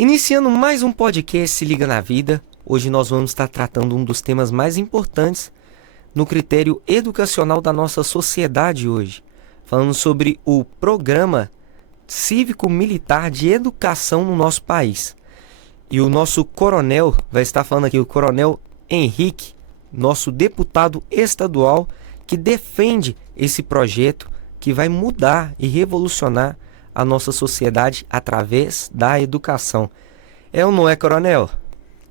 Iniciando mais um podcast Se Liga na Vida, hoje nós vamos estar tratando um dos temas mais importantes no critério educacional da nossa sociedade hoje, falando sobre o Programa Cívico-Militar de Educação no nosso país. E o nosso coronel vai estar falando aqui, o Coronel Henrique, nosso deputado estadual, que defende esse projeto que vai mudar e revolucionar a nossa sociedade através da educação. É ou não é, Coronel?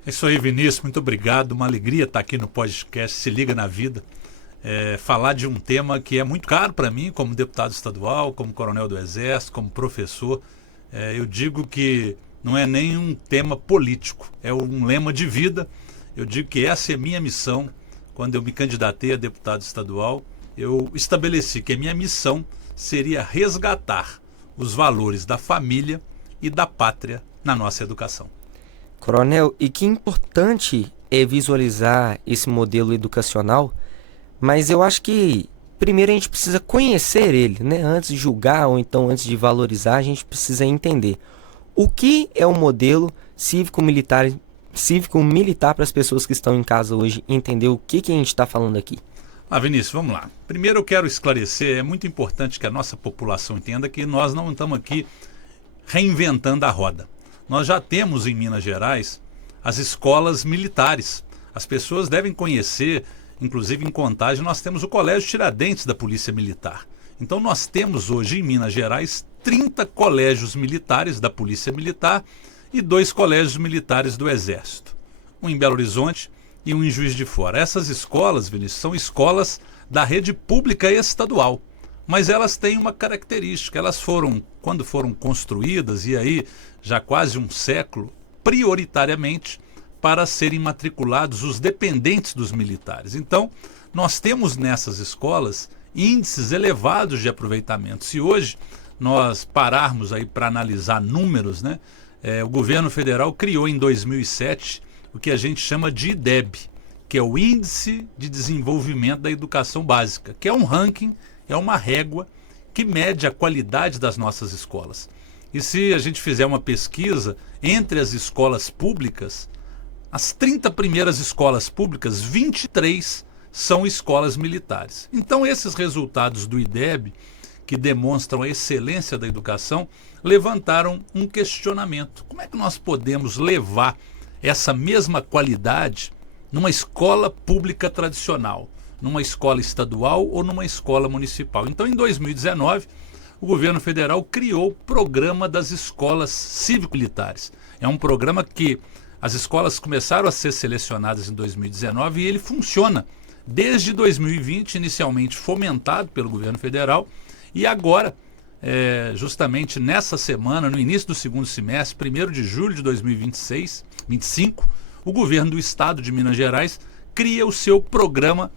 É isso aí, Vinícius, muito obrigado. Uma alegria estar aqui no podcast Se Liga na Vida. Falar de um tema que é muito caro para mim, como deputado estadual, como coronel do Exército, como professor. Eu digo que não é nem um tema político, é um lema de vida. Eu digo que essa é minha missão. Quando eu me candidatei a deputado estadual, eu estabeleci que a minha missão seria resgatar os valores da família e da pátria na nossa educação. Coronel, e que importante é visualizar esse modelo educacional, mas eu acho que primeiro a gente precisa conhecer ele, né? Antes de julgar ou então antes de valorizar, a gente precisa entender o que é o modelo cívico-militar para as pessoas que estão em casa hoje entender o que a gente está falando aqui. Vinícius, vamos lá. Primeiro eu quero esclarecer, é muito importante que a nossa população entenda que nós não estamos aqui reinventando a roda. Nós já temos em Minas Gerais as escolas militares. As pessoas devem conhecer, inclusive em Contagem, nós temos o Colégio Tiradentes da Polícia Militar. Então nós temos hoje em Minas Gerais 30 colégios militares da Polícia Militar e 2 colégios militares do Exército. Um em Belo Horizonte e um em Juiz de Fora. Essas escolas, Vinícius, são escolas da rede pública estadual, mas elas têm uma característica, elas foram, quando foram construídas, e aí já quase um século, prioritariamente para serem matriculados os dependentes dos militares. Então, nós temos nessas escolas índices elevados de aproveitamento. Se hoje nós pararmos aí para analisar números, né, o governo federal criou em 2007 o que a gente chama de IDEB, que é o Índice de Desenvolvimento da Educação Básica, que é um ranking, é uma régua que mede a qualidade das nossas escolas. E se a gente fizer uma pesquisa entre as escolas públicas, as 30 primeiras escolas públicas, 23 são escolas militares. Então esses resultados do IDEB, que demonstram a excelência da educação, levantaram um questionamento. Como é que nós podemos levar essa mesma qualidade numa escola pública tradicional, numa escola estadual ou numa escola municipal? Então, em 2019, o governo federal criou o Programa das Escolas Cívico-Militares. É um programa que as escolas começaram a ser selecionadas em 2019 e ele funciona desde 2020, inicialmente fomentado pelo governo federal, e agora, justamente nessa semana, no início do segundo semestre, 1º de julho de 2025, o governo do estado de Minas Gerais cria o seu programa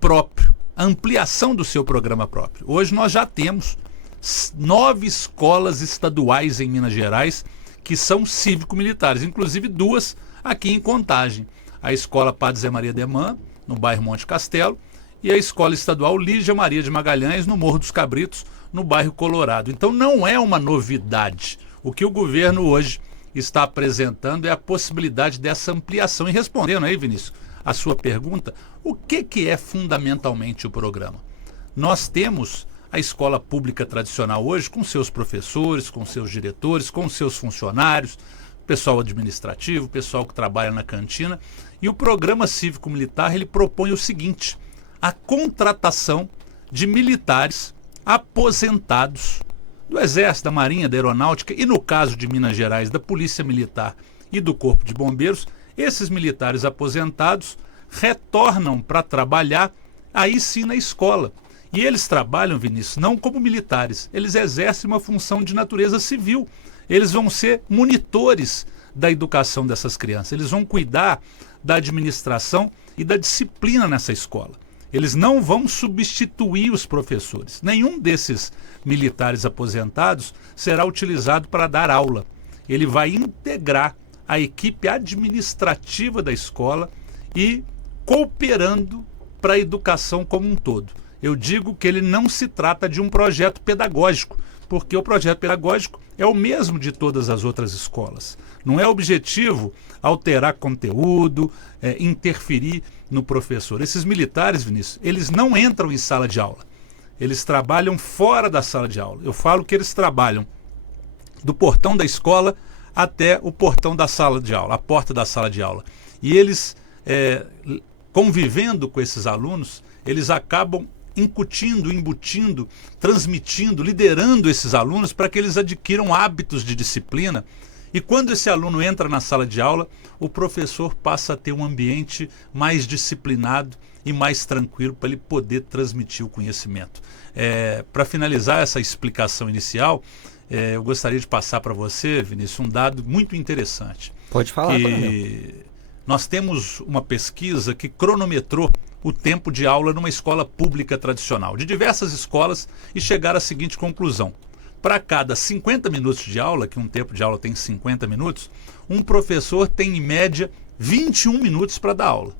próprio, a ampliação do seu programa próprio. Hoje nós já temos 9 escolas estaduais em Minas Gerais que são cívico-militares, inclusive 2 aqui em Contagem. A Escola Padre Zé Maria Demã, no bairro Monte Castelo, e a Escola Estadual Lígia Maria de Magalhães, no Morro dos Cabritos, no bairro Colorado. Então não é uma novidade. O que o governo hoje está apresentando é a possibilidade dessa ampliação. E respondendo aí, Vinícius, a sua pergunta, o que é fundamentalmente o programa? Nós temos a escola pública tradicional hoje com seus professores, com seus diretores, com seus funcionários, pessoal administrativo, pessoal que trabalha na cantina, e o programa cívico-militar ele propõe o seguinte: a contratação de militares aposentados do Exército, da Marinha, da Aeronáutica e, no caso de Minas Gerais, da Polícia Militar e do Corpo de Bombeiros. Esses militares aposentados retornam para trabalhar aí sim na escola. E eles trabalham, Vinícius, não como militares, eles exercem uma função de natureza civil. Eles vão ser monitores da educação dessas crianças, eles vão cuidar da administração e da disciplina nessa escola. Eles não vão substituir os professores. Nenhum desses militares aposentados será utilizado para dar aula. Ele vai integrar a equipe administrativa da escola e cooperando para a educação como um todo. Eu digo que ele não se trata de um projeto pedagógico. porque o projeto pedagógico é o mesmo de todas as outras escolas. Não é objetivo alterar conteúdo, interferir no professor. Esses militares, Vinícius, eles não entram em sala de aula. Eles trabalham fora da sala de aula. Eu falo que eles trabalham do portão da escola até o portão da sala de aula, a porta da sala de aula. E eles, convivendo com esses alunos, eles acabam embutindo, transmitindo, liderando esses alunos para que eles adquiram hábitos de disciplina. E quando esse aluno entra na sala de aula, o professor passa a ter um ambiente mais disciplinado e mais tranquilo para ele poder transmitir o conhecimento. Para finalizar essa explicação inicial, eu gostaria de passar para você, Vinícius, um dado muito interessante. Pode falar. Nós temos uma pesquisa que cronometrou o tempo de aula numa escola pública tradicional, de diversas escolas, e chegaram à seguinte conclusão. Para cada 50 minutos de aula, que um tempo de aula tem 50 minutos, um professor tem em média 21 minutos para dar aula.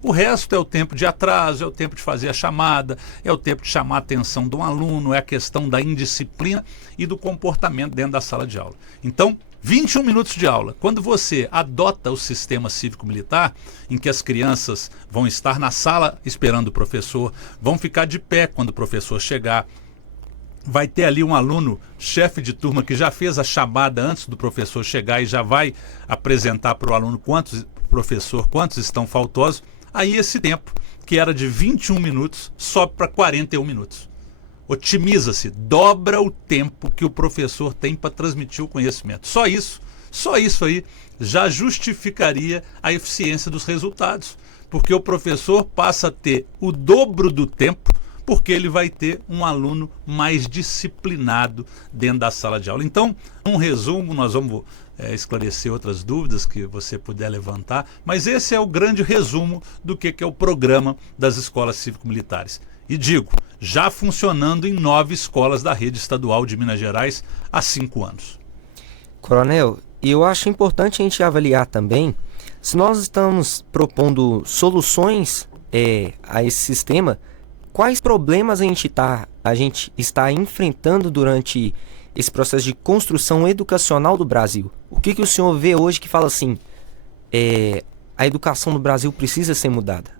O resto é o tempo de atraso, é o tempo de fazer a chamada, é o tempo de chamar a atenção de um aluno, é a questão da indisciplina e do comportamento dentro da sala de aula. Então, 21 minutos de aula. Quando você adota o sistema cívico-militar, em que as crianças vão estar na sala esperando o professor, vão ficar de pé quando o professor chegar, vai ter ali um aluno, chefe de turma, que já fez a chamada antes do professor chegar e já vai apresentar para o aluno quantos estão faltosos. Aí esse tempo, que era de 21 minutos, sobe para 41 minutos. Otimiza-se, dobra o tempo que o professor tem para transmitir o conhecimento. Só isso aí já justificaria a eficiência dos resultados, porque o professor passa a ter o dobro do tempo, porque ele vai ter um aluno mais disciplinado dentro da sala de aula. Então, um resumo, nós vamos esclarecer outras dúvidas que você puder levantar, mas esse é o grande resumo do que é o programa das escolas cívico-militares. E digo, já funcionando em 9 escolas da rede estadual de Minas Gerais há 5 anos. Coronel, eu acho importante a gente avaliar também se nós estamos propondo soluções a esse sistema, quais problemas a gente está enfrentando durante esse processo de construção educacional do Brasil. O que o senhor vê hoje que fala assim, a educação do Brasil precisa ser mudada?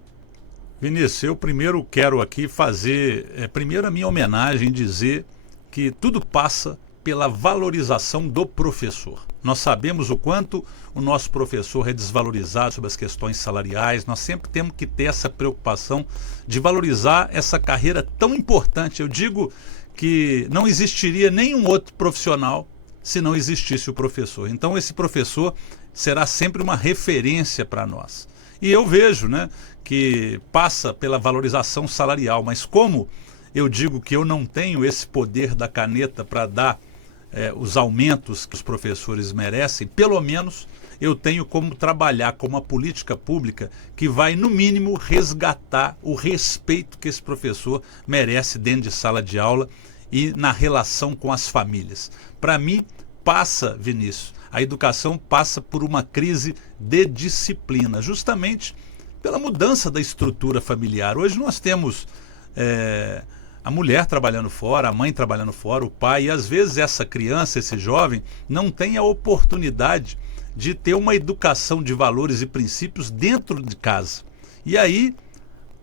Vinícius, eu primeiro quero aqui fazer, primeiro a minha homenagem, dizer que tudo passa pela valorização do professor. Nós sabemos o quanto o nosso professor é desvalorizado sobre as questões salariais, nós sempre temos que ter essa preocupação de valorizar essa carreira tão importante. Eu digo que não existiria nenhum outro profissional se não existisse o professor. Então esse professor será sempre uma referência para nós. E eu vejo, que passa pela valorização salarial, mas como eu digo que eu não tenho esse poder da caneta para dar os aumentos que os professores merecem, pelo menos eu tenho como trabalhar com uma política pública que vai, no mínimo, resgatar o respeito que esse professor merece dentro de sala de aula e na relação com as famílias. Para mim, Vinícius, a educação passa por uma crise de disciplina, justamente pela mudança da estrutura familiar. Hoje nós temos a mulher trabalhando fora, a mãe trabalhando fora, o pai, e às vezes essa criança, esse jovem, não tem a oportunidade de ter uma educação de valores e princípios dentro de casa. E aí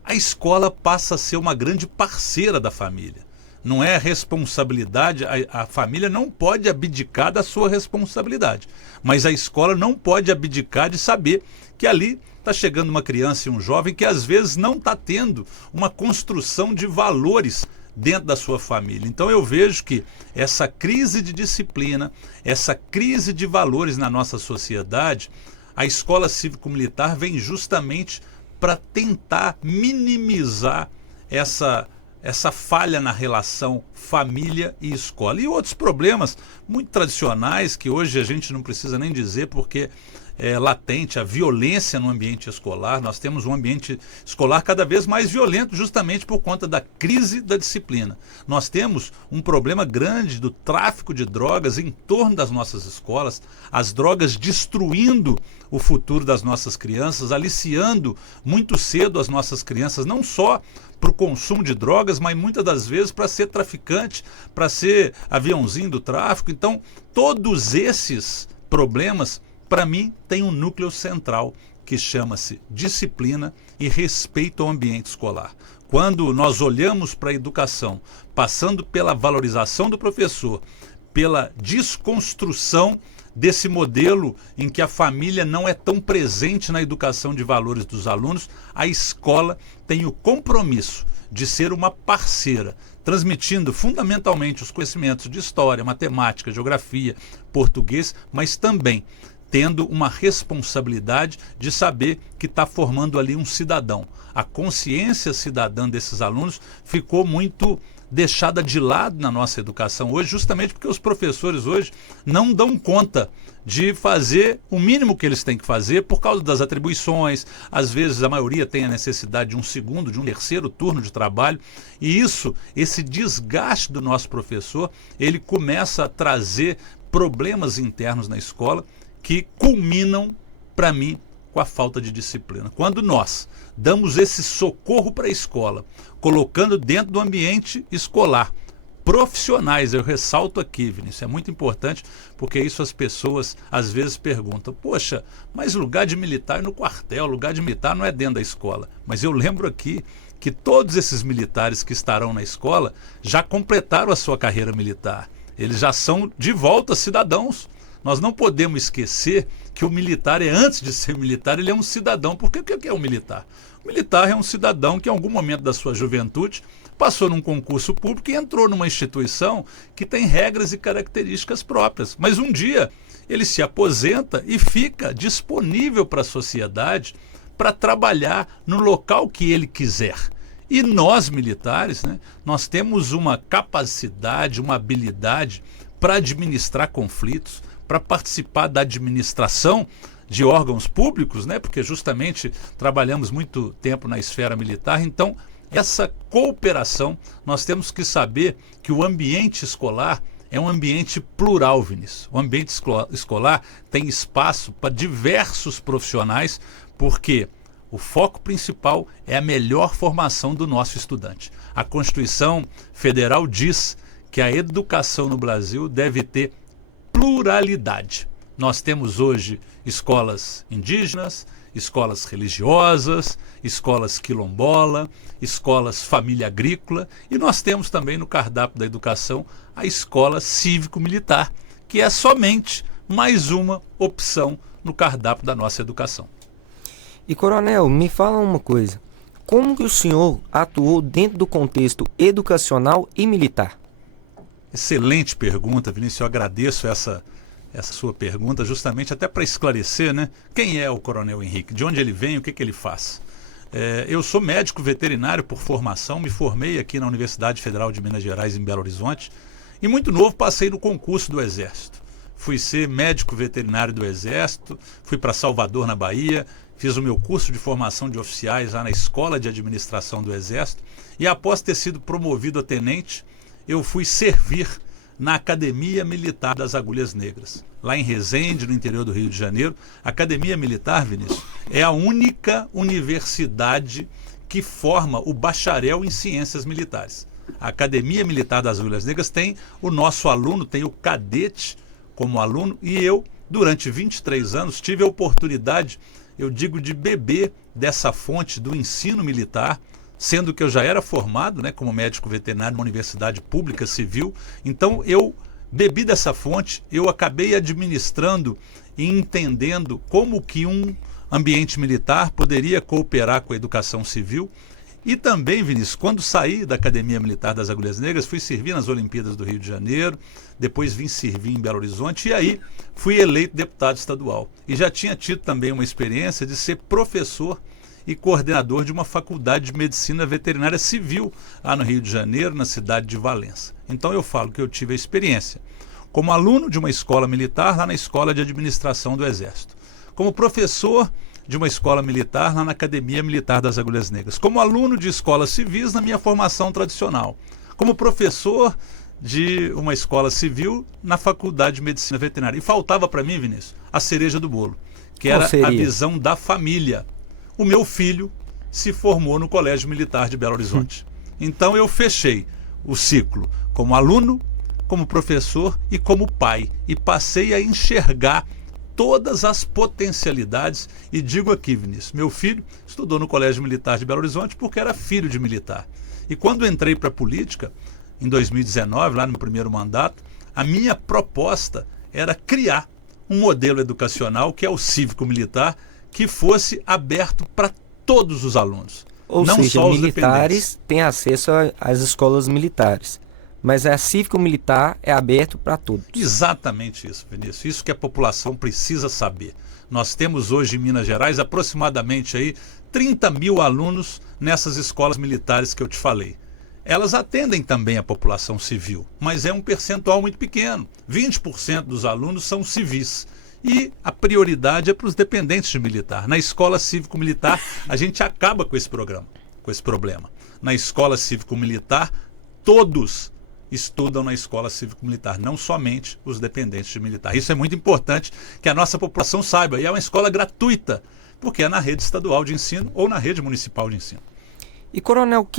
a escola passa a ser uma grande parceira da família. Não é responsabilidade, a família não pode abdicar da sua responsabilidade, mas a escola não pode abdicar de saber que ali está chegando uma criança e um jovem que às vezes não está tendo uma construção de valores dentro da sua família. Então eu vejo que essa crise de disciplina, essa crise de valores na nossa sociedade, a escola cívico-militar vem justamente para tentar minimizar essa falha na relação família e escola. E outros problemas muito tradicionais que hoje a gente não precisa nem dizer porque é latente, a violência no ambiente escolar. Nós temos um ambiente escolar cada vez mais violento justamente por conta da crise da disciplina. Nós temos um problema grande do tráfico de drogas em torno das nossas escolas, as drogas destruindo o futuro das nossas crianças, aliciando muito cedo as nossas crianças, não só para o consumo de drogas, mas muitas das vezes para ser traficante traficante, para ser aviãozinho do tráfico. Então, todos esses problemas, para mim, têm um núcleo central que chama-se disciplina e respeito ao ambiente escolar. Quando nós olhamos para a educação, passando pela valorização do professor, pela desconstrução desse modelo em que a família não é tão presente na educação de valores dos alunos, a escola tem o compromisso de ser uma parceira, transmitindo fundamentalmente os conhecimentos de história, matemática, geografia, português, mas também tendo uma responsabilidade de saber que está formando ali um cidadão. A consciência cidadã desses alunos ficou muito deixada de lado na nossa educação hoje, justamente porque os professores hoje não dão conta de fazer o mínimo que eles têm que fazer por causa das atribuições. Às vezes a maioria tem a necessidade de um segundo, de um terceiro turno de trabalho, e esse desgaste do nosso professor, ele começa a trazer problemas internos na escola que culminam, para mim, com a falta de disciplina. Quando nós damos esse socorro para a escola, colocando dentro do ambiente escolar profissionais, eu ressalto aqui, Vinícius, é muito importante, porque isso as pessoas às vezes perguntam: poxa, mas lugar de militar é no quartel, lugar de militar não é dentro da escola. Mas eu lembro aqui que todos esses militares que estarão na escola já completaram a sua carreira militar. Eles já são de volta cidadãos. Nós não podemos esquecer que o militar antes de ser militar, ele é um cidadão. Porque o que é um militar? O militar é um cidadão que em algum momento da sua juventude passou num concurso público e entrou numa instituição que tem regras e características próprias. Mas um dia ele se aposenta e fica disponível para a sociedade para trabalhar no local que ele quiser. E nós, militares, nós temos uma capacidade, uma habilidade para administrar conflitos, para participar da administração de órgãos públicos, porque justamente trabalhamos muito tempo na esfera militar. Então, essa cooperação, nós temos que saber que o ambiente escolar é um ambiente plural, Vinícius. O ambiente escolar tem espaço para diversos profissionais, porque o foco principal é a melhor formação do nosso estudante. A Constituição Federal diz que a educação no Brasil deve ter pluralidade. Nós temos hoje escolas indígenas, escolas religiosas, escolas quilombola, escolas família agrícola, e nós temos também no cardápio da educação a escola cívico-militar, que é somente mais uma opção no cardápio da nossa educação. E, coronel, me fala uma coisa. Como que o senhor atuou dentro do contexto educacional e militar? Excelente pergunta, Vinícius. Eu agradeço essa sua pergunta, justamente até para esclarecer, quem é o Coronel Henrique, de onde ele vem, o que ele faz. Eu sou médico veterinário por formação, me formei aqui na Universidade Federal de Minas Gerais, em Belo Horizonte, e muito novo passei no concurso do Exército. Fui ser médico veterinário do Exército, fui para Salvador, na Bahia, fiz o meu curso de formação de oficiais lá na Escola de Administração do Exército, e após ter sido promovido a tenente, eu fui servir na Academia Militar das Agulhas Negras, lá em Resende, no interior do Rio de Janeiro. A Academia Militar, Vinícius, é a única universidade que forma o bacharel em ciências militares. A Academia Militar das Agulhas Negras tem o nosso aluno, tem o cadete como aluno, e eu, durante 23 anos, tive a oportunidade, eu digo, de beber dessa fonte do ensino militar, sendo que eu já era formado como médico veterinário numa universidade pública civil. Então eu bebi dessa fonte, eu acabei administrando e entendendo como que um ambiente militar poderia cooperar com a educação civil. E também, Vinícius, quando saí da Academia Militar das Agulhas Negras, fui servir nas Olimpíadas do Rio de Janeiro, depois vim servir em Belo Horizonte, e aí fui eleito deputado estadual. E já tinha tido também uma experiência de ser professor e coordenador de uma faculdade de medicina veterinária civil lá no Rio de Janeiro, na cidade de Valença. Então eu falo que eu tive a experiência como aluno de uma escola militar lá na Escola de Administração do Exército, como professor de uma escola militar lá na Academia Militar das Agulhas Negras, como aluno de escolas civis na minha formação tradicional, como professor de uma escola civil na Faculdade de Medicina Veterinária. E faltava para mim, Vinícius, a cereja do bolo, que era a visão da família. O meu filho se formou no Colégio Militar de Belo Horizonte. Então eu fechei o ciclo como aluno, como professor e como pai. E passei a enxergar todas as potencialidades. E digo aqui, Vinícius, meu filho estudou no Colégio Militar de Belo Horizonte porque era filho de militar. E quando entrei para a política, em 2019, lá no primeiro mandato, a minha proposta era criar um modelo educacional, que é o cívico-militar, que fosse aberto para todos os alunos. Ou não seja, só os militares têm acesso às escolas militares, mas a cívico-militar é aberto para todos. Exatamente isso, Vinícius. Isso que a população precisa saber. Nós temos hoje em Minas Gerais aproximadamente aí 30 mil alunos nessas escolas militares que eu te falei. Elas atendem também a população civil, mas é um percentual muito pequeno. 20% dos alunos são civis. E a prioridade é para os dependentes de militar. Na escola cívico-militar, a gente acaba com esse problema. Na escola cívico-militar, todos estudam na escola cívico-militar, não somente os dependentes de militar. Isso é muito importante que a nossa população saiba. E é uma escola gratuita, porque é na rede estadual de ensino ou na rede municipal de ensino. E, coronel,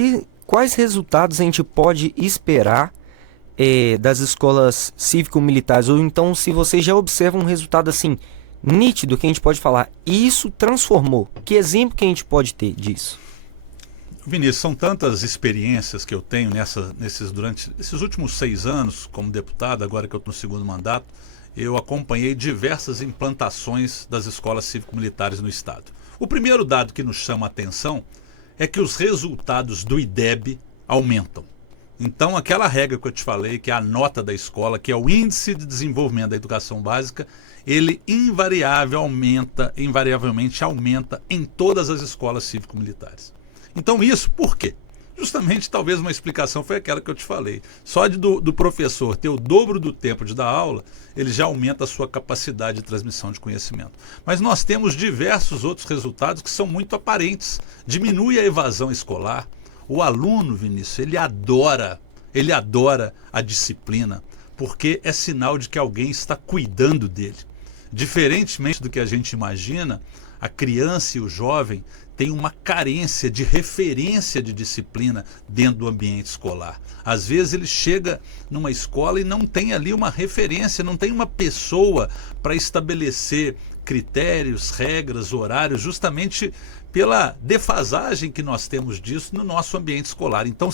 quais resultados a gente pode esperar das escolas cívico-militares? Ou então, se você já observa um resultado assim nítido, que a gente pode falar, isso transformou. Que exemplo que a gente pode ter disso? Vinícius, são tantas experiências que eu tenho durante esses últimos 6 anos como deputado, agora que eu estou no segundo mandato, eu acompanhei diversas implantações das escolas cívico-militares no estado. O primeiro dado que nos chama a atenção é que os resultados do IDEB aumentam. Então, aquela regra que eu te falei, que é a nota da escola, que é o Índice de Desenvolvimento da Educação Básica, ele invariavelmente aumenta em todas as escolas cívico-militares. Então, isso por quê? Justamente, talvez uma explicação foi aquela que eu te falei. Só do professor ter o dobro do tempo de dar aula, ele já aumenta a sua capacidade de transmissão de conhecimento. Mas nós temos diversos outros resultados que são muito aparentes. Diminui a evasão escolar. O aluno, Vinícius, ele adora a disciplina, porque é sinal de que alguém está cuidando dele. Diferentemente do que a gente imagina, a criança e o jovem têm uma carência de referência de disciplina dentro do ambiente escolar. Às vezes ele chega numa escola e não tem ali uma referência, não tem uma pessoa para estabelecer critérios, regras, horários, justamente pela defasagem que nós temos disso no nosso ambiente escolar. Então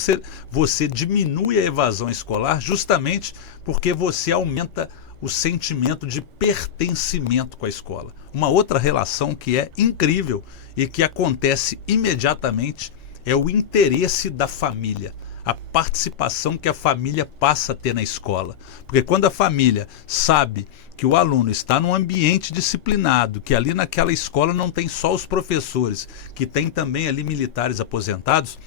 você diminui a evasão escolar justamente porque você aumenta o sentimento de pertencimento com a escola. Uma outra relação que é incrível e que acontece imediatamente é o interesse da família, a participação que a família passa a ter na escola. Porque quando a família sabe que o aluno está num ambiente disciplinado, que ali naquela escola não tem só os professores, que tem também ali militares aposentados,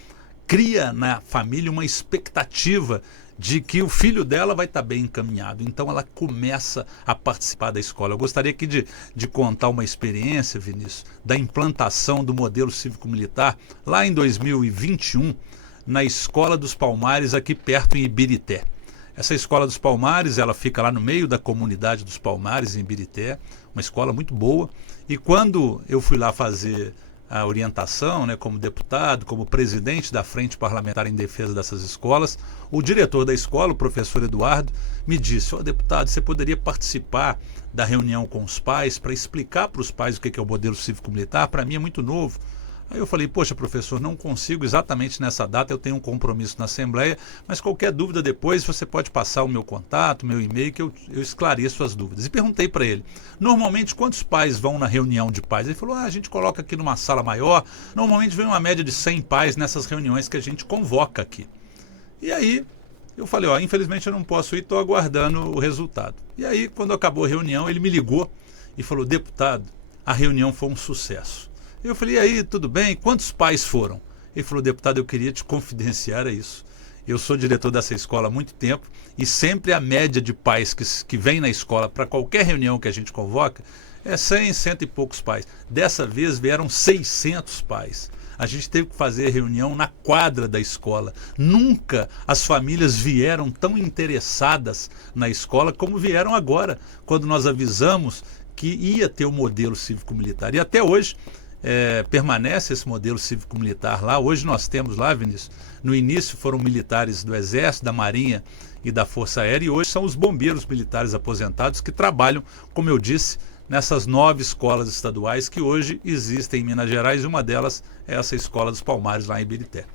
cria na família uma expectativa de que o filho dela vai estar bem encaminhado. Então ela começa a participar da escola. Eu gostaria aqui de contar uma experiência, Vinícius, da implantação do modelo cívico-militar lá em 2021, na Escola dos Palmares, aqui perto em Ibirité. Essa Escola dos Palmares, ela fica lá no meio da comunidade dos Palmares, em Ibirité, uma escola muito boa. E quando eu fui lá fazer a orientação, né, como deputado, como presidente da Frente Parlamentar em Defesa dessas escolas, o diretor da escola, o professor Eduardo, me disse: deputado, você poderia participar da reunião com os pais para explicar para os pais o que é o modelo cívico-militar? Para mim é muito novo. Aí eu falei: poxa, professor, não consigo exatamente nessa data, eu tenho um compromisso na Assembleia, mas qualquer dúvida depois você pode passar o meu contato, meu e-mail, que eu esclareço as dúvidas. E perguntei para ele: normalmente quantos pais vão na reunião de pais? Ele falou: a gente coloca aqui numa sala maior, normalmente vem uma média de 100 pais nessas reuniões que a gente convoca aqui. E aí eu falei: infelizmente eu não posso ir, estou aguardando o resultado. E aí, quando acabou a reunião, ele me ligou e falou: deputado, a reunião foi um sucesso. Eu falei: e aí, tudo bem? Quantos pais foram? Ele falou: deputado, eu queria te confidenciar isso. Eu sou diretor dessa escola há muito tempo e sempre a média de pais que vem na escola para qualquer reunião que a gente convoca é 100, 100 e poucos pais. Dessa vez vieram 600 pais. A gente teve que fazer reunião na quadra da escola. Nunca as famílias vieram tão interessadas na escola como vieram agora, quando nós avisamos que ia ter o modelo cívico-militar. E até hoje permanece esse modelo cívico-militar lá. Hoje nós temos lá, Vinícius, no início foram militares do Exército, da Marinha e da Força Aérea, e hoje são os bombeiros militares aposentados que trabalham, como eu disse, nessas 9 escolas estaduais que hoje existem em Minas Gerais, e uma delas é essa Escola dos Palmares lá em Ibirité.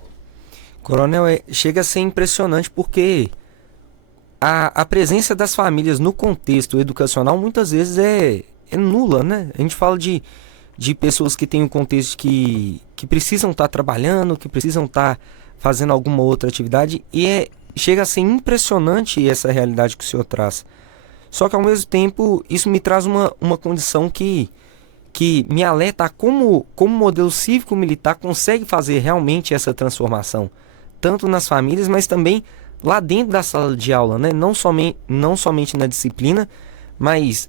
Coronel, chega a ser impressionante porque a presença das famílias no contexto educacional muitas vezes é nula, né? A gente fala de pessoas que têm um contexto que precisam estar trabalhando, que precisam estar fazendo alguma outra atividade, e chega a ser impressionante essa realidade que o senhor traz. Só que ao mesmo tempo isso me traz uma condição que me alerta a como o modelo cívico-militar consegue fazer realmente essa transformação, tanto nas famílias, mas também lá dentro da sala de aula, né? Não somente na disciplina, mas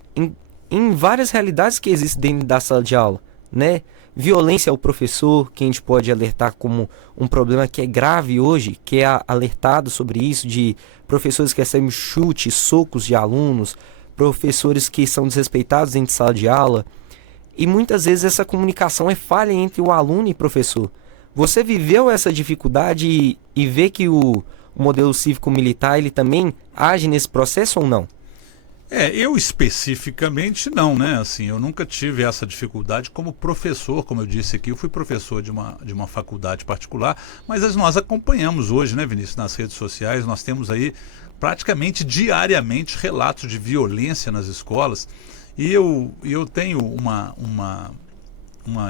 em várias realidades que existem dentro da sala de aula, né? Violência ao professor, que a gente pode alertar como um problema que é grave hoje, que é alertado sobre isso, de professores que recebem chutes, socos de alunos, professores que são desrespeitados dentro de sala de aula, e muitas vezes essa comunicação é falha entre o aluno e o professor. Você viveu essa dificuldade e vê que o modelo cívico-militar ele também age nesse processo ou não? Eu especificamente não, né? Assim, eu nunca tive essa dificuldade como professor, como eu disse aqui, eu fui professor de uma faculdade particular, mas nós acompanhamos hoje, né, Vinícius, nas redes sociais, nós temos aí praticamente diariamente relatos de violência nas escolas, e eu tenho uma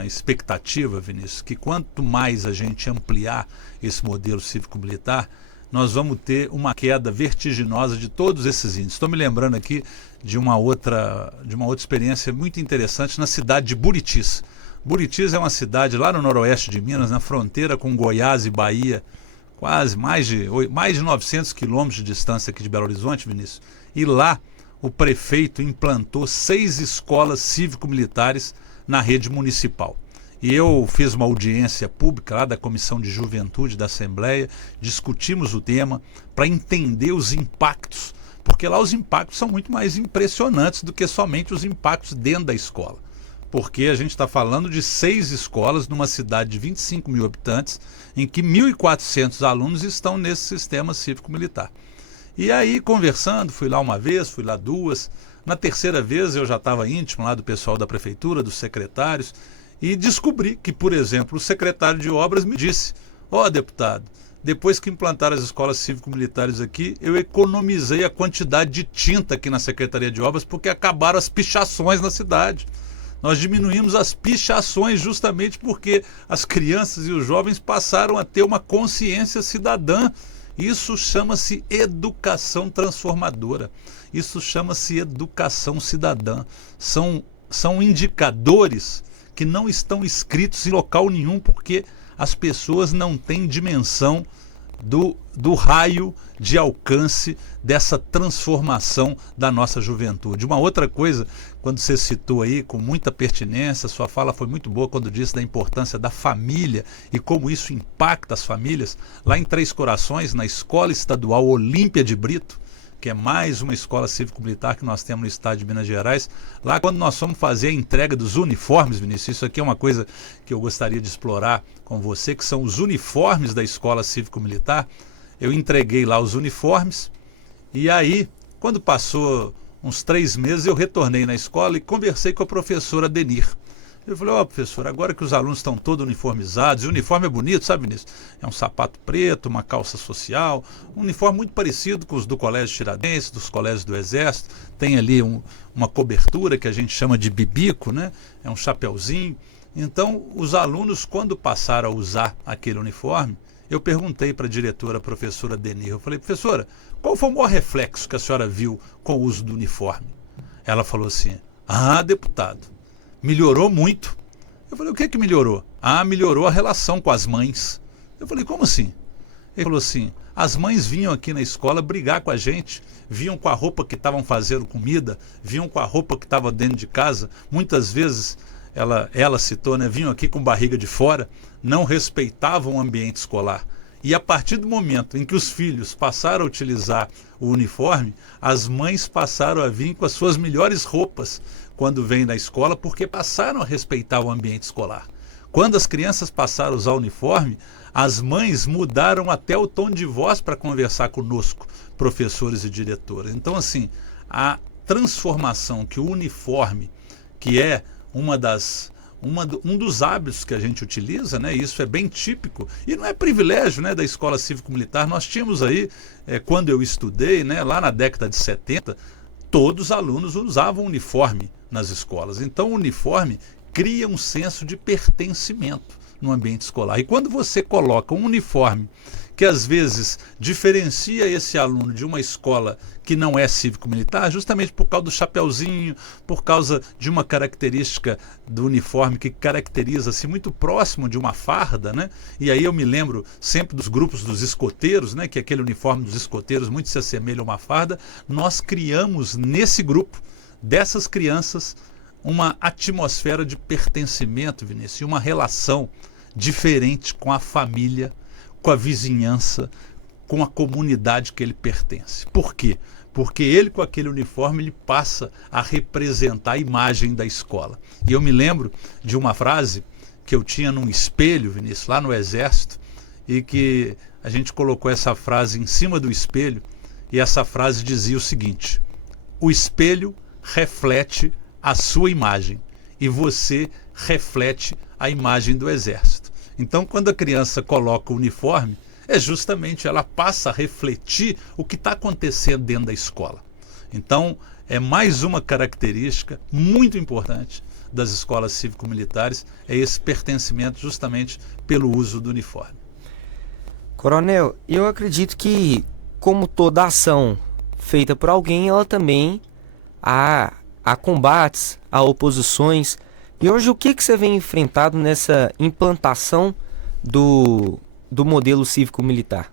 expectativa, Vinícius, que quanto mais a gente ampliar esse modelo cívico-militar, nós vamos ter uma queda vertiginosa de todos esses índices. Estou me lembrando aqui de uma outra experiência muito interessante na cidade de Buritis. Buritis é uma cidade lá no noroeste de Minas, na fronteira com Goiás e Bahia, quase mais de 900 quilômetros de distância aqui de Belo Horizonte, Vinícius. E lá o prefeito implantou 6 escolas cívico-militares na rede municipal. E eu fiz uma audiência pública lá da Comissão de Juventude da Assembleia, discutimos o tema para entender os impactos, porque lá os impactos são muito mais impressionantes do que somente os impactos dentro da escola. Porque a gente está falando de 6 escolas numa cidade de 25 mil habitantes, em que 1.400 alunos estão nesse sistema cívico-militar. E aí, conversando, fui lá uma vez, fui lá 2, na terceira vez eu já estava íntimo lá do pessoal da prefeitura, dos secretários, e descobri que, por exemplo, o secretário de obras me disse: ó, deputado, depois que implantaram as escolas cívico-militares aqui, eu economizei a quantidade de tinta aqui na Secretaria de Obras porque acabaram as pichações na cidade. Nós diminuímos as pichações justamente porque as crianças e os jovens passaram a ter uma consciência cidadã. Isso chama-se educação transformadora. Isso chama-se educação cidadã. São indicadores que não estão escritos em local nenhum, porque as pessoas não têm dimensão do raio de alcance dessa transformação da nossa juventude. Uma outra coisa, quando você citou aí com muita pertinência, sua fala foi muito boa quando disse da importância da família e como isso impacta as famílias. Lá em Três Corações, na Escola Estadual Olímpia de Brito, que é mais uma escola cívico-militar que nós temos no estado de Minas Gerais. Lá, quando nós fomos fazer a entrega dos uniformes, Vinícius, isso aqui é uma coisa que eu gostaria de explorar com você, que são os uniformes da escola cívico-militar. Eu entreguei lá os uniformes e aí, quando passou uns 3 meses, eu retornei na escola e conversei com a professora Denir. Eu falei: ó, professor, agora que os alunos estão todos uniformizados, e o uniforme é bonito, sabe, Vinícius? É um sapato preto, uma calça social, um uniforme muito parecido com os do Colégio Tiradentes, dos colégios do Exército. Tem ali uma cobertura que a gente chama de bibico, né? É um chapeuzinho. Então, os alunos, quando passaram a usar aquele uniforme, eu perguntei para a diretora, a professora Denir, eu falei: professora, qual foi o maior reflexo que a senhora viu com o uso do uniforme? Ela falou assim: ah, deputado, melhorou muito. Eu falei: o que melhorou? Ah, melhorou a relação com as mães. Eu falei: como assim? Ele falou assim: as mães vinham aqui na escola brigar com a gente, vinham com a roupa que estavam fazendo comida, vinham com a roupa que estava dentro de casa, muitas vezes, ela citou, né, vinham aqui com barriga de fora, não respeitavam o ambiente escolar. E a partir do momento em que os filhos passaram a utilizar o uniforme, as mães passaram a vir com as suas melhores roupas, quando vêm na escola, porque passaram a respeitar o ambiente escolar. Quando as crianças passaram a usar uniforme, as mães mudaram até o tom de voz para conversar conosco, professores e diretoras. Então, assim, a transformação que o uniforme, que é um dos hábitos que a gente utiliza, né? Isso é bem típico e não é privilégio, né, da escola cívico-militar. Nós tínhamos aí, quando eu estudei, né, lá na década de 70, todos os alunos usavam uniforme nas escolas. Então o uniforme cria um senso de pertencimento no ambiente escolar. E quando você coloca um uniforme que às vezes diferencia esse aluno de uma escola que não é cívico-militar, justamente por causa do chapeuzinho, por causa de uma característica do uniforme que caracteriza-se muito próximo de uma farda, né? E aí eu me lembro sempre dos grupos dos escoteiros, né? Que aquele uniforme dos escoteiros muito se assemelha a uma farda. Nós criamos nesse grupo, dessas crianças, uma atmosfera de pertencimento, Vinícius, uma relação diferente com a família, com a vizinhança, com a comunidade que ele pertence. Por quê? Porque ele, com aquele uniforme, ele passa a representar a imagem da escola. E eu me lembro de uma frase que eu tinha num espelho, Vinícius, lá no Exército, e que a gente colocou essa frase em cima do espelho, e essa frase dizia o seguinte: o espelho reflete a sua imagem e você reflete a imagem do Exército. Então, quando a criança coloca o uniforme, justamente ela passa a refletir o que está acontecendo dentro da escola. Então, é mais uma característica muito importante das escolas cívico-militares, é esse pertencimento justamente pelo uso do uniforme. Coronel, eu acredito que, como toda ação feita por alguém, ela também há combates, há oposições. E hoje o que você vem enfrentado nessa implantação do modelo cívico-militar?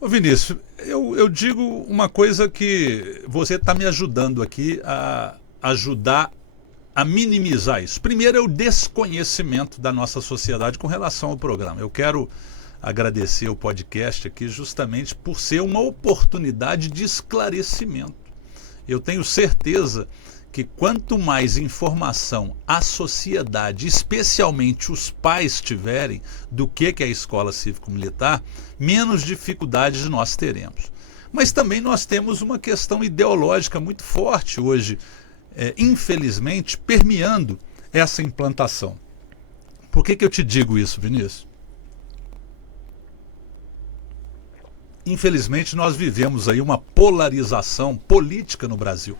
Ô Vinícius, eu digo uma coisa que você está me ajudando aqui a ajudar a minimizar isso. Primeiro é o desconhecimento da nossa sociedade com relação ao programa. Eu quero agradecer o podcast aqui justamente por ser uma oportunidade de esclarecimento. Eu tenho certeza que quanto mais informação a sociedade, especialmente os pais, tiverem do que é a escola cívico-militar, menos dificuldades nós teremos. Mas também nós temos uma questão ideológica muito forte hoje, infelizmente, permeando essa implantação. Por que eu te digo isso, Vinícius? Infelizmente, nós vivemos aí uma polarização política no Brasil.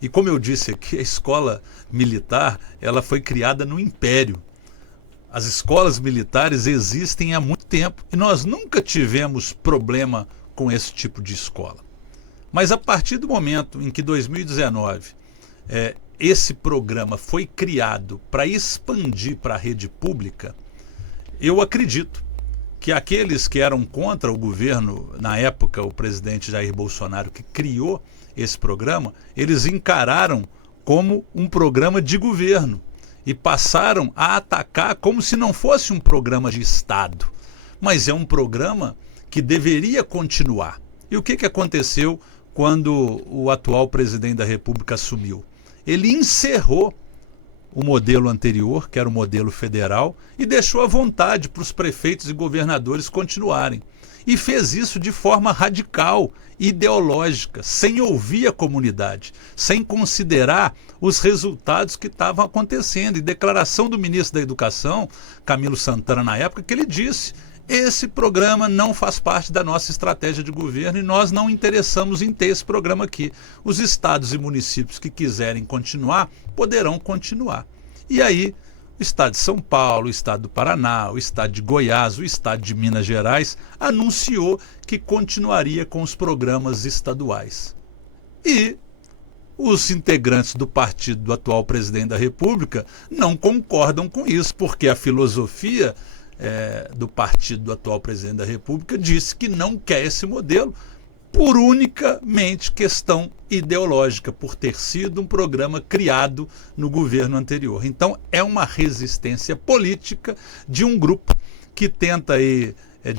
E como eu disse aqui, a escola militar, ela foi criada no Império. As escolas militares existem há muito tempo e nós nunca tivemos problema com esse tipo de escola. Mas a partir do momento em que 2019 esse programa foi criado para expandir para a rede pública, eu acredito que aqueles que eram contra o governo, na época o presidente Jair Bolsonaro, que criou esse programa, eles encararam como um programa de governo e passaram a atacar como se não fosse um programa de Estado, mas é um programa que deveria continuar. E o que aconteceu quando o atual presidente da República assumiu? Ele encerrou o modelo anterior, que era o modelo federal, e deixou à vontade para os prefeitos e governadores continuarem. E fez isso de forma radical, ideológica, sem ouvir a comunidade, sem considerar os resultados que estavam acontecendo. E declaração do ministro da Educação, Camilo Santana, na época, que ele disse: esse programa não faz parte da nossa estratégia de governo e nós não interessamos em ter esse programa aqui. Os estados e municípios que quiserem continuar, poderão continuar. E aí, o estado de São Paulo, o estado do Paraná, o estado de Goiás, o estado de Minas Gerais anunciou que continuaria com os programas estaduais. E os integrantes do partido do atual presidente da República não concordam com isso, porque a filosofia do partido do atual presidente da República disse que não quer esse modelo por unicamente questão ideológica, por ter sido um programa criado no governo anterior. Então é uma resistência política de um grupo que tenta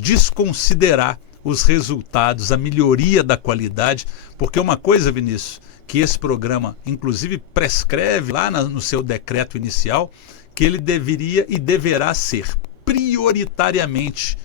desconsiderar os resultados, a melhoria da qualidade, porque uma coisa, Vinícius, que esse programa, inclusive, prescreve lá no seu decreto inicial, que ele deveria e deverá ser prioritariamente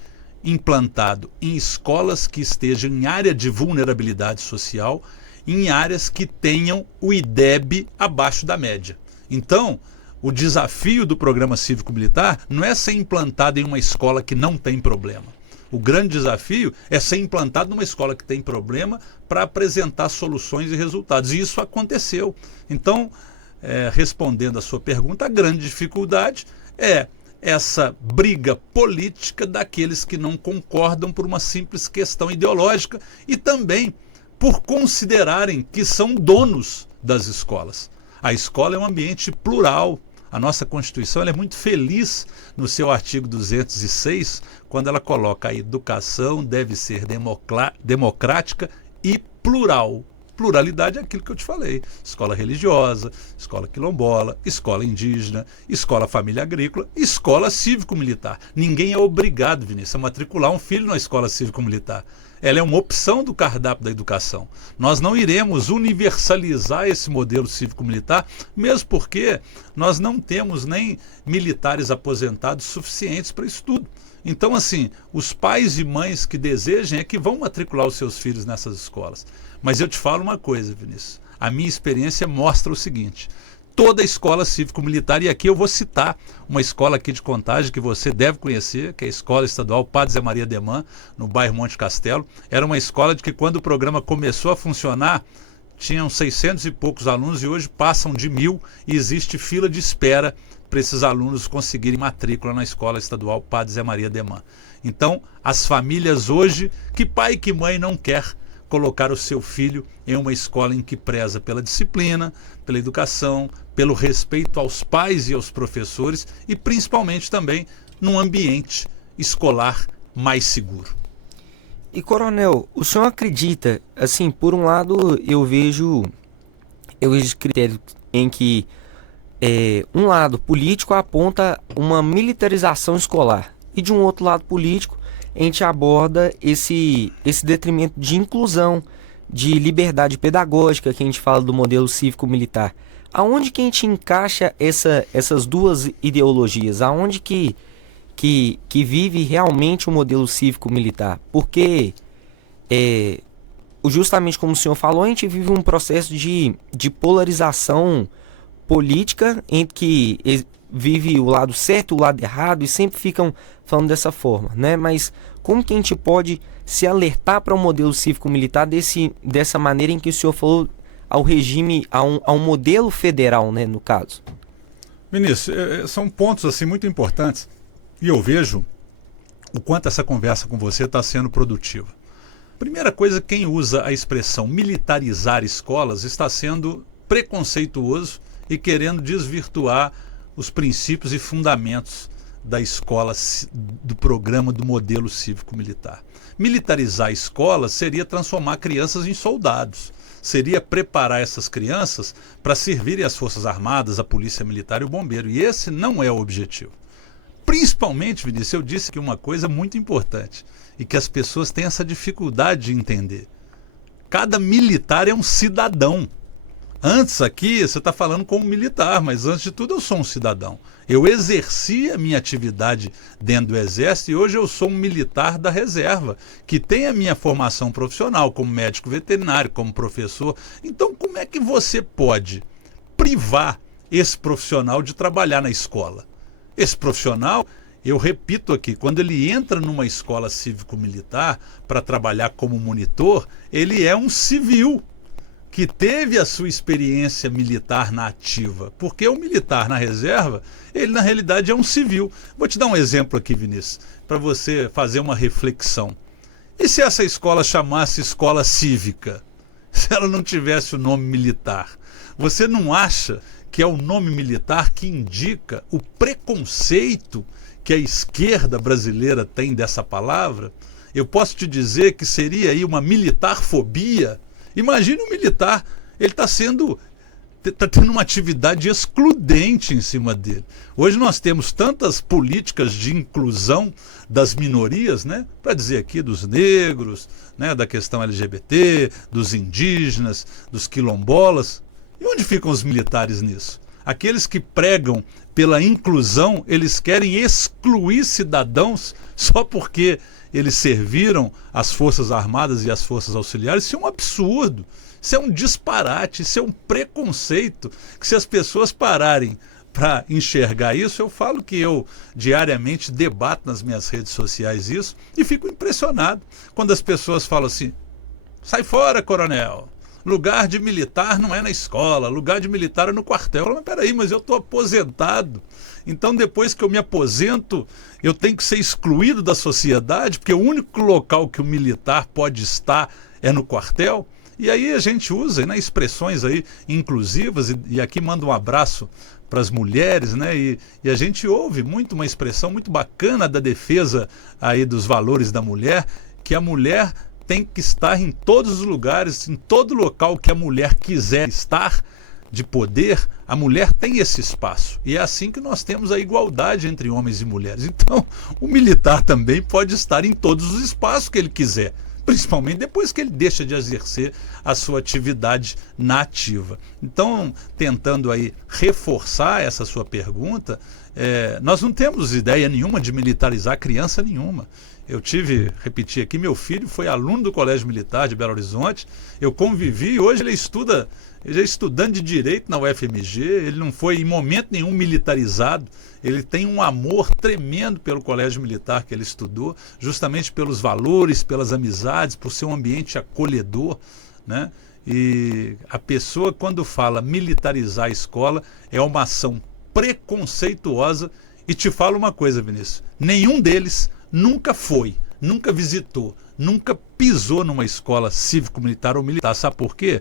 implantado em escolas que estejam em área de vulnerabilidade social, em áreas que tenham o IDEB abaixo da média. Então, o desafio do programa cívico-militar não é ser implantado em uma escola que não tem problema. O grande desafio é ser implantado numa escola que tem problema para apresentar soluções e resultados. E isso aconteceu. Então, respondendo a sua pergunta, a grande dificuldade é essa briga política daqueles que não concordam por uma simples questão ideológica e também por considerarem que são donos das escolas. A escola é um ambiente plural. A nossa Constituição ela é muito feliz no seu artigo 206, quando ela coloca a educação deve ser democrática e plural. Pluralidade é aquilo que eu te falei. Escola religiosa, escola quilombola, escola indígena, escola família agrícola, escola cívico-militar. Ninguém é obrigado, Vinícius, a matricular um filho na escola cívico-militar. Ela é uma opção do cardápio da educação. Nós não iremos universalizar esse modelo cívico-militar, mesmo porque nós não temos nem militares aposentados suficientes para isso tudo. Então, assim, os pais e mães que desejem é que vão matricular os seus filhos nessas escolas. Mas eu te falo uma coisa, Vinícius. A minha experiência mostra o seguinte: toda escola cívico-militar, e aqui eu vou citar uma escola aqui de Contagem que você deve conhecer, que é a Escola Estadual Padre Zé Maria Demã, no bairro Monte Castelo. Era uma escola de que quando o programa começou a funcionar, tinham 600 e poucos alunos e hoje passam de 1.000 e existe fila de espera para esses alunos conseguirem matrícula na Escola Estadual Padre Zé Maria Demã. Então, as famílias hoje, que pai e que mãe não quer colocar o seu filho em uma escola em que preza pela disciplina, pela educação, pelo respeito aos pais e aos professores e principalmente também num ambiente escolar mais seguro. E, coronel, o senhor acredita, assim, por um lado eu vejo critérios em que um lado político aponta uma militarização escolar e de um outro lado político a gente aborda esse detrimento de inclusão, de liberdade pedagógica, que a gente fala do modelo cívico-militar. Aonde que a gente encaixa essas duas ideologias? Aonde que vive realmente o modelo cívico-militar? Porque, justamente como o senhor falou, a gente vive um processo de polarização política entre que vive o lado certo e o lado errado e sempre ficam falando dessa forma, né? Mas como que a gente pode se alertar para um modelo cívico-militar dessa maneira em que o senhor falou ao regime, a um modelo federal, né, no caso? Vinícius, são pontos assim muito importantes e eu vejo o quanto essa conversa com você está sendo produtiva. Primeira coisa, quem usa a expressão militarizar escolas está sendo preconceituoso e querendo desvirtuar os princípios e fundamentos da escola, do programa do modelo cívico-militar. Militarizar a escola seria transformar crianças em soldados, seria preparar essas crianças para servirem às Forças Armadas, a Polícia Militar e o Bombeiro, e esse não é o objetivo. Principalmente, Vinícius, eu disse que uma coisa muito importante e que as pessoas têm essa dificuldade de entender. Cada militar é um cidadão. Antes aqui, você está falando como militar, mas antes de tudo eu sou um cidadão. Eu exerci a minha atividade dentro do Exército e hoje eu sou um militar da reserva, que tem a minha formação profissional como médico veterinário, como professor. Então, como é que você pode privar esse profissional de trabalhar na escola? Esse profissional, eu repito aqui, quando ele entra numa escola cívico-militar para trabalhar como monitor, ele é um civil que teve a sua experiência militar na ativa, porque o militar na reserva, ele na realidade é um civil. Vou te dar um exemplo aqui, Vinícius, para você fazer uma reflexão. E se essa escola chamasse escola cívica? Se ela não tivesse o nome militar? Você não acha que é o nome militar que indica o preconceito que a esquerda brasileira tem dessa palavra? Eu posso te dizer que seria aí uma militarfobia. Imagine um militar, ele está sendo está tendo uma atividade excludente em cima dele. Hoje nós temos tantas políticas de inclusão das minorias, né? Para dizer aqui dos negros, né? Da questão LGBT, dos indígenas, dos quilombolas. E onde ficam os militares nisso? Aqueles que pregam pela inclusão, eles querem excluir cidadãos só porque eles serviram as Forças Armadas e as Forças Auxiliares. Isso é um absurdo. Isso é um disparate, isso é um preconceito, que se as pessoas pararem para enxergar isso, eu falo que eu diariamente debato nas minhas redes sociais isso e fico impressionado quando as pessoas falam assim: sai fora, coronel, lugar de militar não é na escola, lugar de militar é no quartel. Eu falo, mas peraí, mas eu estou aposentado, então depois que eu me aposento eu tenho que ser excluído da sociedade, porque o único local que o militar pode estar é no quartel? E aí a gente usa, né, expressões aí inclusivas, e aqui manda um abraço para as mulheres, né, e a gente ouve muito uma expressão muito bacana da defesa aí dos valores da mulher, que a mulher tem que estar em todos os lugares, em todo local que a mulher quiser estar de poder, a mulher tem esse espaço. E é assim que nós temos a igualdade entre homens e mulheres. Então, o militar também pode estar em todos os espaços que ele quiser, principalmente depois que ele deixa de exercer a sua atividade na ativa. Então, tentando aí reforçar essa sua pergunta, nós não temos ideia nenhuma de militarizar criança nenhuma. Eu repetir aqui, meu filho foi aluno do Colégio Militar de Belo Horizonte, eu convivi e hoje ele é estudante de Direito na UFMG, ele não foi em momento nenhum militarizado, ele tem um amor tremendo pelo Colégio Militar que ele estudou, justamente pelos valores, pelas amizades, por ser um ambiente acolhedor, né? E a pessoa, quando fala militarizar a escola, é uma ação preconceituosa. E te falo uma coisa, Vinícius, nenhum deles nunca foi, nunca visitou, nunca pisou numa escola cívico-militar ou militar. Sabe por quê?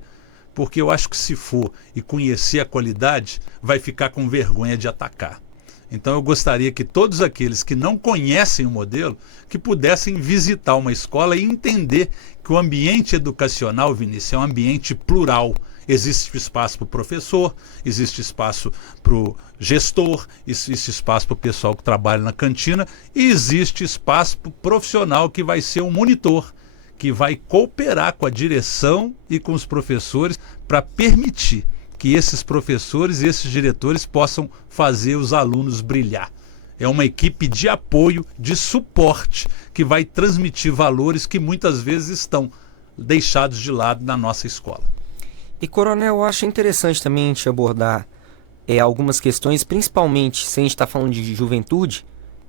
Porque eu acho que se for e conhecer a qualidade, vai ficar com vergonha de atacar. Então eu gostaria que todos aqueles que não conhecem o modelo, que pudessem visitar uma escola e entender que o ambiente educacional, Vinícius, é um ambiente plural. Existe espaço para o professor, existe espaço para o gestor, existe espaço para o pessoal que trabalha na cantina e existe espaço para o profissional que vai ser um monitor, que vai cooperar com a direção e com os professores para permitir que esses professores e esses diretores possam fazer os alunos brilhar. É uma equipe de apoio, de suporte, que vai transmitir valores que muitas vezes estão deixados de lado na nossa escola. E, coronel, eu acho interessante também a gente abordar algumas questões, principalmente se a gente está falando de juventude,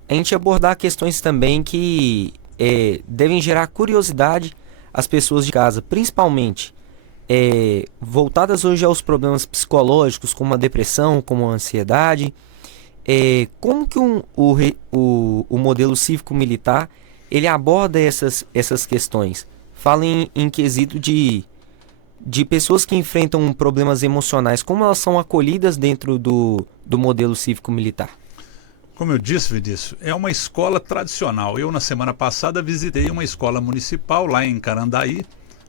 a gente abordar questões também que devem gerar curiosidade às pessoas de casa, principalmente voltadas hoje aos problemas psicológicos, como a depressão, como a ansiedade. Como que o modelo cívico-militar ele aborda essas questões? Fala em quesito de pessoas que enfrentam problemas emocionais, como elas são acolhidas dentro do modelo cívico-militar? Como eu disse, Vinícius, é uma escola tradicional. Eu, na semana passada, visitei uma escola municipal lá em Carandaí,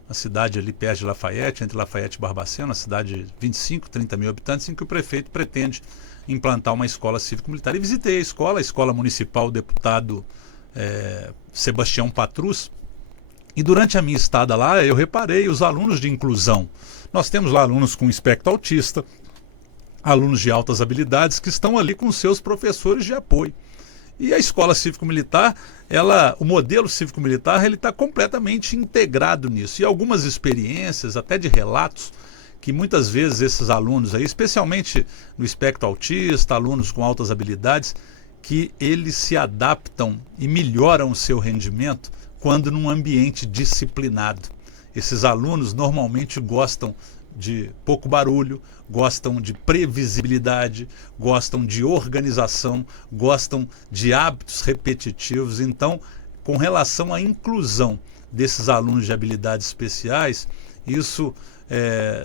uma cidade ali perto de Lafayette, entre Lafayette e Barbacena, uma cidade de 25, 30 mil habitantes, em que o prefeito pretende implantar uma escola cívico-militar. E visitei a escola municipal, o deputado Sebastião Patrus. E durante a minha estada lá, eu reparei os alunos de inclusão. Nós temos lá alunos com espectro autista, alunos de altas habilidades que estão ali com seus professores de apoio. E a escola cívico-militar, o modelo cívico-militar, ele está completamente integrado nisso. E algumas experiências, até de relatos, que muitas vezes esses alunos aí, especialmente no espectro autista, alunos com altas habilidades, que eles se adaptam e melhoram o seu rendimento quando num ambiente disciplinado. Esses alunos normalmente gostam de pouco barulho, gostam de previsibilidade, gostam de organização, gostam de hábitos repetitivos. Então, com relação à inclusão desses alunos de habilidades especiais, isso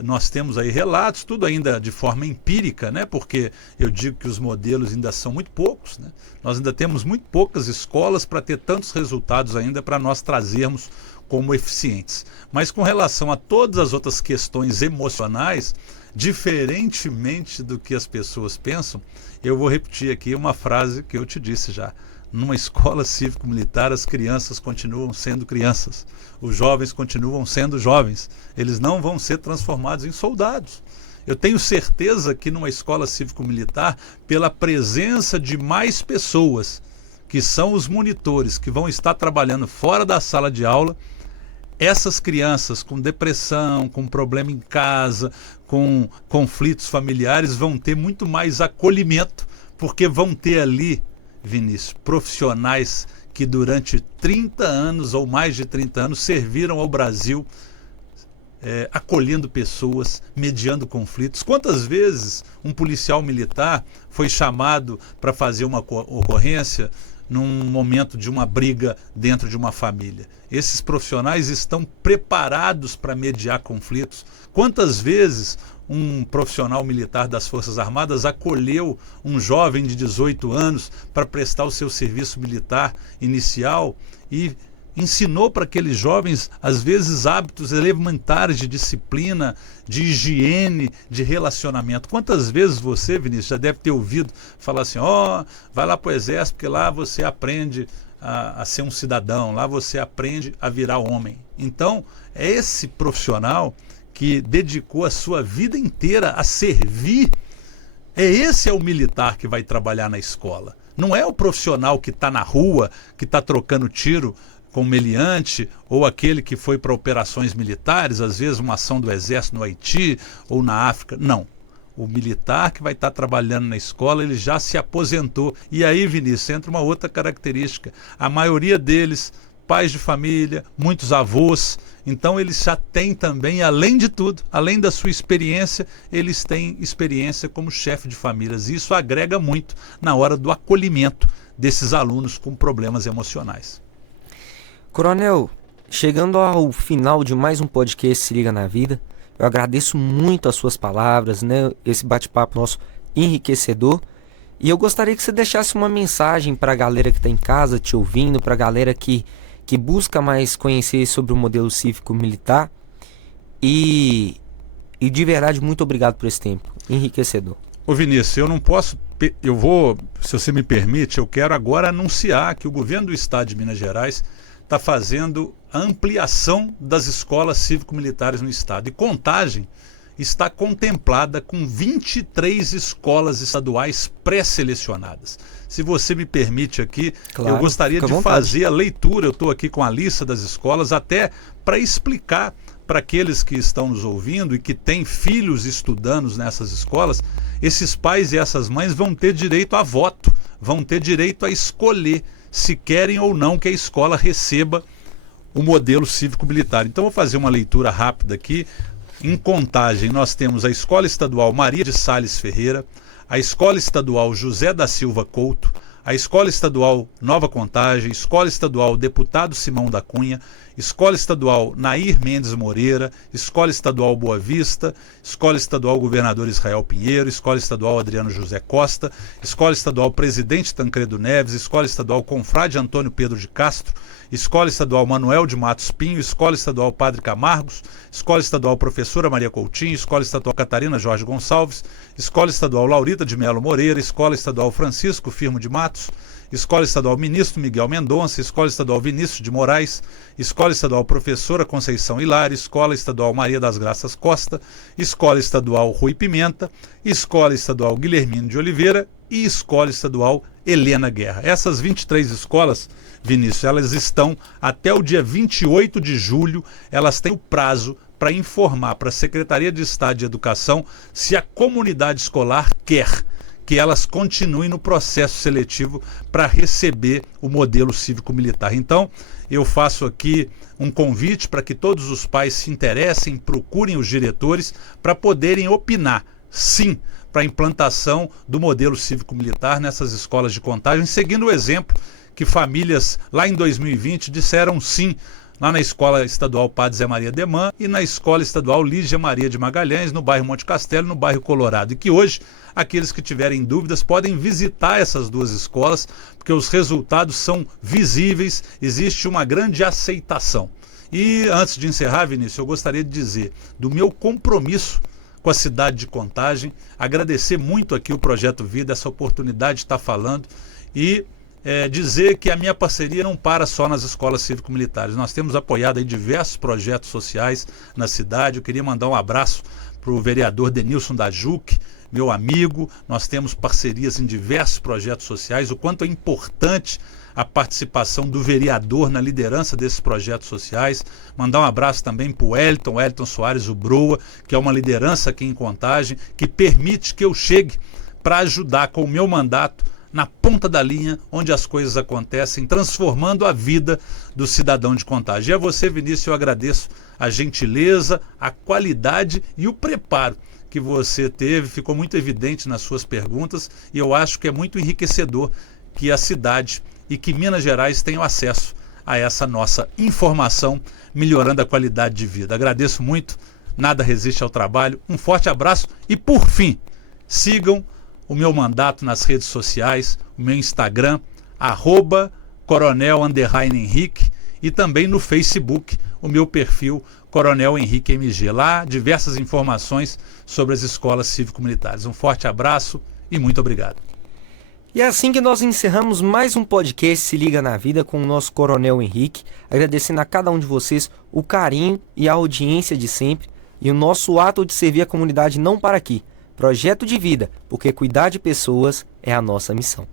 nós temos aí relatos, tudo ainda de forma empírica, né? Porque eu digo que os modelos ainda são muito poucos, né? Nós ainda temos muito poucas escolas para ter tantos resultados ainda para nós trazermos como eficientes. Mas com relação a todas as outras questões emocionais, Diferentemente do que as pessoas pensam, eu vou repetir aqui uma frase que eu te disse já. Numa escola cívico-militar, as crianças continuam sendo crianças. Os jovens continuam sendo jovens. Eles não vão ser transformados em soldados. Eu tenho certeza que numa escola cívico-militar, pela presença de mais pessoas, que são os monitores, que vão estar trabalhando fora da sala de aula, essas crianças com depressão, com problema em casa, com conflitos familiares, vão ter muito mais acolhimento, porque vão ter ali, Vinícius, profissionais que durante 30 anos ou mais de 30 anos serviram ao Brasil, acolhendo pessoas, mediando conflitos. Quantas vezes um policial militar foi chamado para fazer uma ocorrência num momento de uma briga dentro de uma família? Esses profissionais estão preparados para mediar conflitos. Quantas vezes um profissional militar das Forças Armadas acolheu um jovem de 18 anos para prestar o seu serviço militar inicial e ensinou para aqueles jovens, às vezes, hábitos elementares de disciplina, de higiene, de relacionamento. Quantas vezes você, Vinícius, já deve ter ouvido falar assim, vai lá para o exército, porque lá você aprende a ser um cidadão, lá você aprende a virar homem. Então, é esse profissional que dedicou a sua vida inteira a servir, esse é o militar que vai trabalhar na escola. Não é o profissional que está na rua, que está trocando tiro com meliante, ou aquele que foi para operações militares, às vezes uma ação do exército no Haiti ou na África. Não. O militar que vai estar trabalhando na escola, ele já se aposentou. E aí, Vinícius, entra uma outra característica. A maioria deles, pais de família, muitos avós, então eles já têm também, além de tudo, além da sua experiência, eles têm experiência como chefe de famílias. E isso agrega muito na hora do acolhimento desses alunos com problemas emocionais. Coronel, chegando ao final de mais um podcast Se Liga na Vida, eu agradeço muito as suas palavras, né? Esse bate-papo nosso enriquecedor. E eu gostaria que você deixasse uma mensagem para a galera que está em casa te ouvindo, para a galera que busca mais conhecer sobre o modelo cívico-militar. E de verdade, muito obrigado por esse tempo. Enriquecedor. Ô Vinícius, eu não posso, se você me permite, eu quero agora anunciar que o governo do estado de Minas Gerais está fazendo a ampliação das escolas cívico-militares no estado. E Contagem está contemplada com 23 escolas estaduais pré-selecionadas. Se você me permite aqui, claro, eu gostaria de fazer a leitura, eu estou aqui com a lista das escolas, até para explicar para aqueles que estão nos ouvindo e que têm filhos estudando nessas escolas, esses pais e essas mães vão ter direito a voto, vão ter direito a escolher se querem ou não que a escola receba o modelo cívico-militar. Então, vou fazer uma leitura rápida aqui. Em Contagem, nós temos a Escola Estadual Maria de Sales Ferreira, a Escola Estadual José da Silva Couto, a Escola Estadual Nova Contagem, Escola Estadual Deputado Simão da Cunha, Escola Estadual Nair Mendes Moreira, Escola Estadual Boa Vista, Escola Estadual Governador Israel Pinheiro, Escola Estadual Adriano José Costa, Escola Estadual Presidente Tancredo Neves, Escola Estadual Confrade Antônio Pedro de Castro, Escola Estadual Manuel de Matos Pinho, Escola Estadual Padre Camargos, Escola Estadual Professora Maria Coutinho, Escola Estadual Catarina Jorge Gonçalves, Escola Estadual Laurita de Melo Moreira, Escola Estadual Francisco Firmo de Matos, Escola Estadual Ministro Miguel Mendonça, Escola Estadual Vinícius de Moraes, Escola Estadual Professora Conceição Hilário, Escola Estadual Maria das Graças Costa, Escola Estadual Rui Pimenta, Escola Estadual Guilhermino de Oliveira e Escola Estadual Helena Guerra. Essas 23 escolas, Vinícius, elas estão até o dia 28 de julho, elas têm o prazo para informar para a Secretaria de Estado de Educação se a comunidade escolar quer que elas continuem no processo seletivo para receber o modelo cívico-militar. Então, eu faço aqui um convite para que todos os pais se interessem, procurem os diretores para poderem opinar, sim, para a implantação do modelo cívico-militar nessas escolas de Contagem, seguindo o exemplo que famílias lá em 2020 disseram sim, lá na Escola Estadual Padre Zé Maria Demã e na Escola Estadual Lígia Maria de Magalhães, no bairro Monte Castelo, no bairro Colorado. E que hoje, aqueles que tiverem dúvidas podem visitar essas duas escolas, porque os resultados são visíveis, existe uma grande aceitação. E antes de encerrar, Vinícius, eu gostaria de dizer do meu compromisso com a cidade de Contagem. Agradecer muito aqui o Projeto Vida, essa oportunidade de estar falando e dizer que a minha parceria não para só nas escolas cívico-militares. Nós temos apoiado aí diversos projetos sociais na cidade. Eu queria mandar um abraço para o vereador Denilson da Juc, meu amigo. Nós temos parcerias em diversos projetos sociais. O quanto é importante a participação do vereador na liderança desses projetos sociais. Mandar um abraço também para o Wellington Soares, o Broa, que é uma liderança aqui em Contagem, que permite que eu chegue para ajudar com o meu mandato na ponta da linha, onde as coisas acontecem, transformando a vida do cidadão de Contagem. E a você, Vinícius, eu agradeço a gentileza, a qualidade e o preparo que você teve. Ficou muito evidente nas suas perguntas e eu acho que é muito enriquecedor que a cidade e que Minas Gerais tenham acesso a essa nossa informação, melhorando a qualidade de vida. Agradeço muito, nada resiste ao trabalho. Um forte abraço e, por fim, sigam o meu mandato nas redes sociais, o meu Instagram, @Coronel_Henrique, e também no Facebook, o meu perfil Coronel Henrique MG. Lá, diversas informações sobre as escolas cívico-militares. Um forte abraço e muito obrigado. E é assim que nós encerramos mais um podcast Se Liga na Vida com o nosso Coronel Henrique, agradecendo a cada um de vocês o carinho e a audiência de sempre, e o nosso ato de servir a comunidade não para aqui. Projeto de vida, porque cuidar de pessoas é a nossa missão.